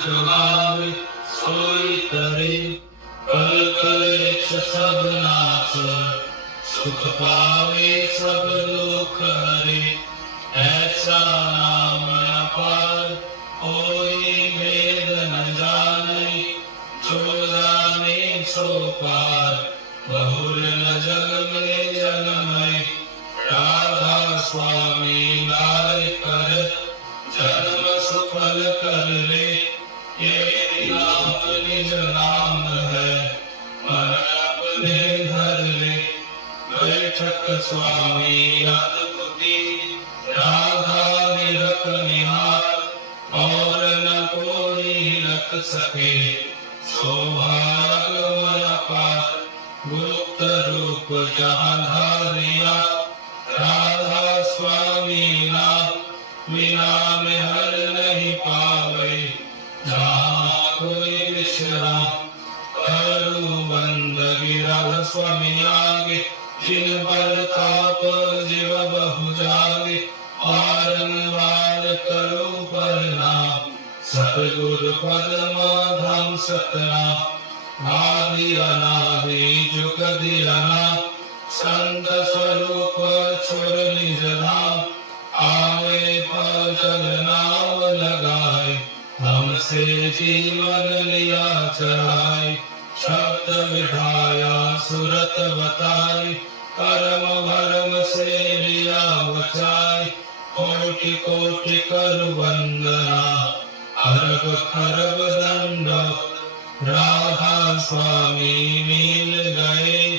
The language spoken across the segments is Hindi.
जुगावे सोई करे, कल कलेश सब नाश, सुख पावे सब दुख हरे। ऐसा नाम अपार, कोई भेद न जाने, जो जाने सो पार। बहुर न जग में जन्मय, राधा स्वामी लाय कर, जन्म सुफल कर ले। ये नाम निज नाम है, मन अपने धर ले। बैठक स्वामी अद्भुति, राधा निरख निहार। और न कोई रख सके, सौभाग्य अपार। गुप्त रूप जहाँ धारिया, राधा स्वामी नाम बिना में हर नहीं पावे। जहाँ कोई विश्राम, करु बंद गिरह स्वामी आगे। जिन पर ताप जीव बहु जागे, बारंबार करो प्रणाम। सतगुरु पद्म धाम सतनाम, आदि अनादि जुगदि अनाम। संत स्वरूप छोर निज धाम, आवे भजन नाम लगाए। हमसे जीवन लिया चढ़ाए, शब्द विधाया सुरत बताई। कर्म भरम से लिया बचाई, कोटि कोटि कर वंदना। अरब खरब दंडवत, राधा स्वामी मिल गए।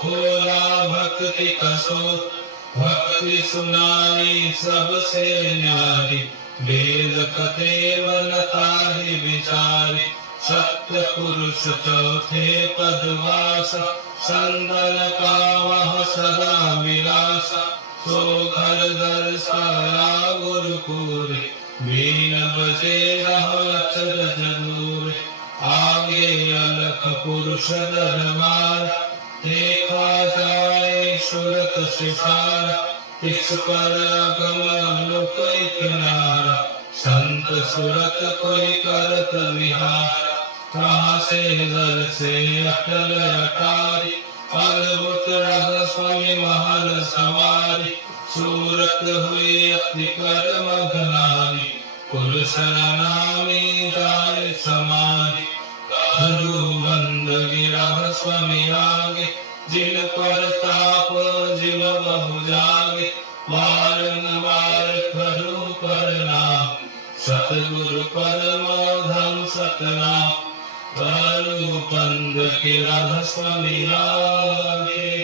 खोला भक्ति कसोत, भक्ति सुनाई सबसे न्यारी। वेद कतेवन ताहि विचारी, सत्य पुरुष चौथे पदवास। संदन का वह सदा विलास, सो घर दर्शाया गुरुपुरे। बीन बजे रह अचरज दूरे, आगे अलख पुरुष दरबार। देखा जाए सुरत सिसारा, इस पर अगम लोक किनारा। संत सुरत कोई करत विहार, कहाँ से दर से अटल अटारी। अद्भुत रह स्वामी महल सवारी, सूरत हुई अति कर मघनारी। पुरुष नामी जाय समारी, करु बंद गिरह स्वामी आगे। जिन पर ताप जीव बहु जागे, बारंबार करो प्रणाम। सतगुरु पद्म धाम सतनाम, करु बंद गिरह स्वामी आगे।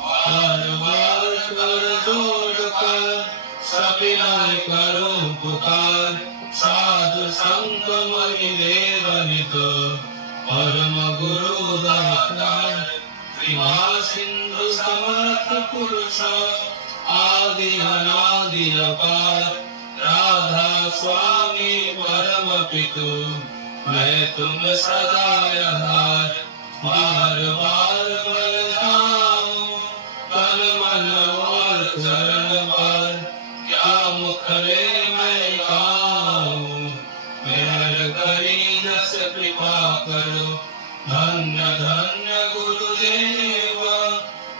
बार बार कर जोड़ कर, सविनय करो पुकार। साधु संत महि देव नित, परम गुरु दातार। कृपा सिंधु समर्थ पुरुष, आदि अनादि अपार। राधा स्वामी परम पितु, मैं तुम सदा आधार। बार बार बल जाऊं, तन मन और चरण पर। क्या मुखरे मैं गाऊं, मेहर करी जस कृपा करो। धन्य धन्य गुरुदेव,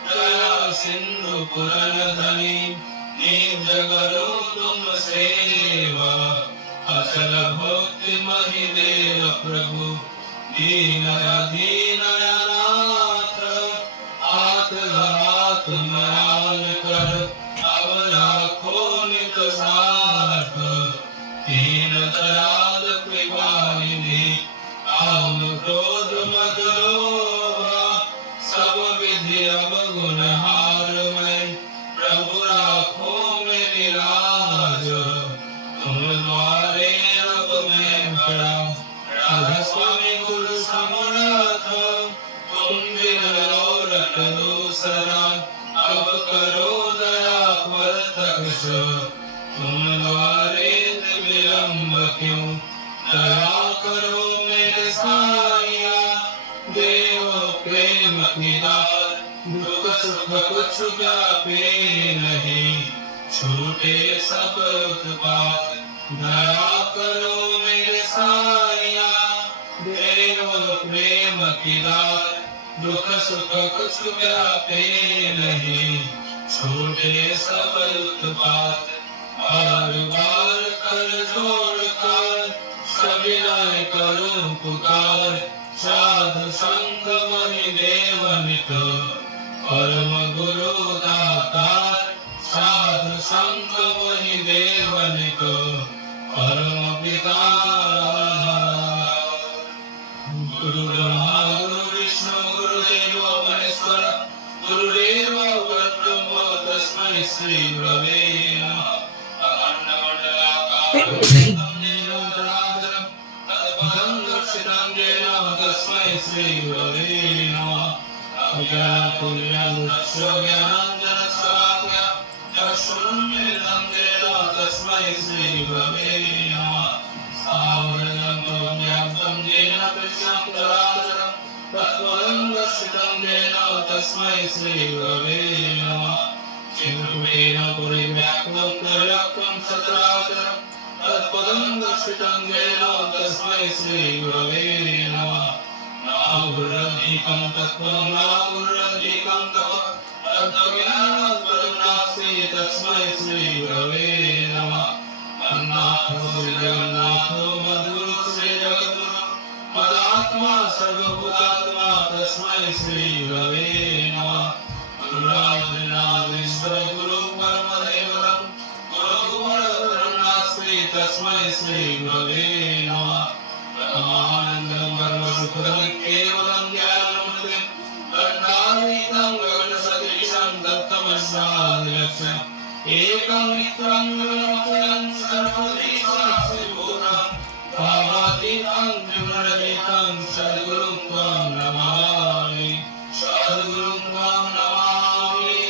दया सिंधु पुरन धनी। निज करो तुम सेवा, अचल भक्ति महि देव प्रभु। दीन अधीन अनाथ, हाथ धरा तुम आन कर। अब राखो नित साथ, दीन दयाल कृपा निधि। काम क्रोध मद लोभ, सब विधि अवगुण हार मैं। प्रभु राखो मेरी लाज, तुम द्वारे अब मैं खड़ा। राधा स्वामी गुरु समर्थ, तुम बिन और दूसरा। अब करो दया परतक्ष, तुम द्वारे विलंब क्यों। दया करो मेरे साइया, देव प्रेम की दात। दुख सुख कुछ व्यापे नहीं, छूटे सब उत्पात। दया करो मेरे की दात, दुख सुख कुछ व्यापे नहीं, छूटे सब उत्पात। बार बार कर जोड़ कर सविनय करूं पुकार, साधु संग मणि देवनित परम गुरु दातार, साधु संग मणि देवनित परम पिता। गुरु ब्रह्मा गुरु विष्णु गुरुदेव महेश्वर, गुरुदेव ब्रह्म तस्मै श्री गुरवे नमः। तस्मै श्री गुरवे नमः। तस्मै श्री गुरवे नमः। आवरणं व्याप्तं येन कृष्णं चराचरं, तत्पदं दर्शितं येन तस्मै श्री गुरवे नमः। चिन्मयेन परिव्याप्तं परिव्याप्तं सचराचरं, तत्पदं दर्शितं येन तस्मै श्री गुरवे नमः। नागुरधिकं तत्त्वं नागुरधिकं तत्त्वं, तत्त्वज्ञानं नास्ति तस्मै श्री गुरवे नमः। अन्नाथो जगन्नाथो मधुरो श्री जगद्गुरु, मदात्मा सर्वभूतात्मा तस्मै श्री गुरवे नमः। गुरुराजनाथेश्वर गुरु परमदेवतं, गुरु परब्रह्म नास्ति तस्मै श्री गुरवे नमः। परमानन्दं परमसुखदं केवलं ज्ञानमूर्तिं, खण्डातीतं गगनसदृशं दत्तमस्यादिलक्ष्यम्, एकं नित्यं गुरुमखिलं सर्वदेशाक्षिभूतं, भावातीतं त्रिगुणरहितं सद्गुरुं त्वां नमामि, सद्गुरुं त्वां नमामि,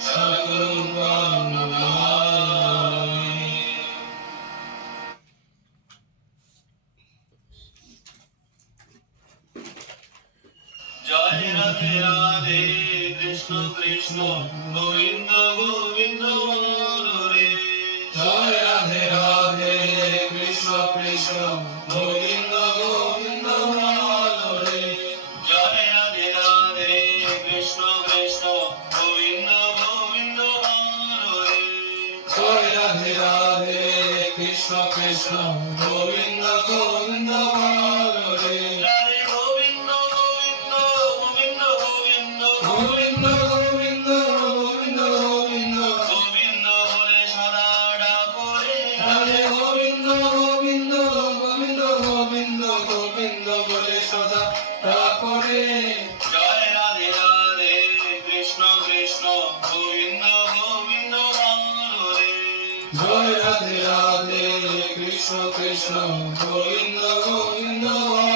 सद्गुरुं त्वां नमामि। जय राधे राधे कृष्ण कृष्ण गोविंद गोविंद बोलो रे। जय राधे राधे कृष्ण कृष्ण गोविंद गोविंद बोलो रे। जय राधे राधे कृष्ण कृष्ण गोविंद गोविंद बोलो रे। जय राधे राधे कृष्ण कृष्ण गोविंद गोविंद बोलो रे। राधे गोविंद गोविंद गोविंद गोविंद गोविंद गोविंद गोविंद गोविंद गोविंद बोले सदा डाको रे। राधे गोविंद गोविंद गोविंद गोविंद गोविंद बोले सदा डाको रे। जय राधे राधे कृष्ण कृष्ण गोविंद गोविंद बोलो रे। जय राधे राधे कृष्ण कृष्ण गोविंद गोविंद बोलो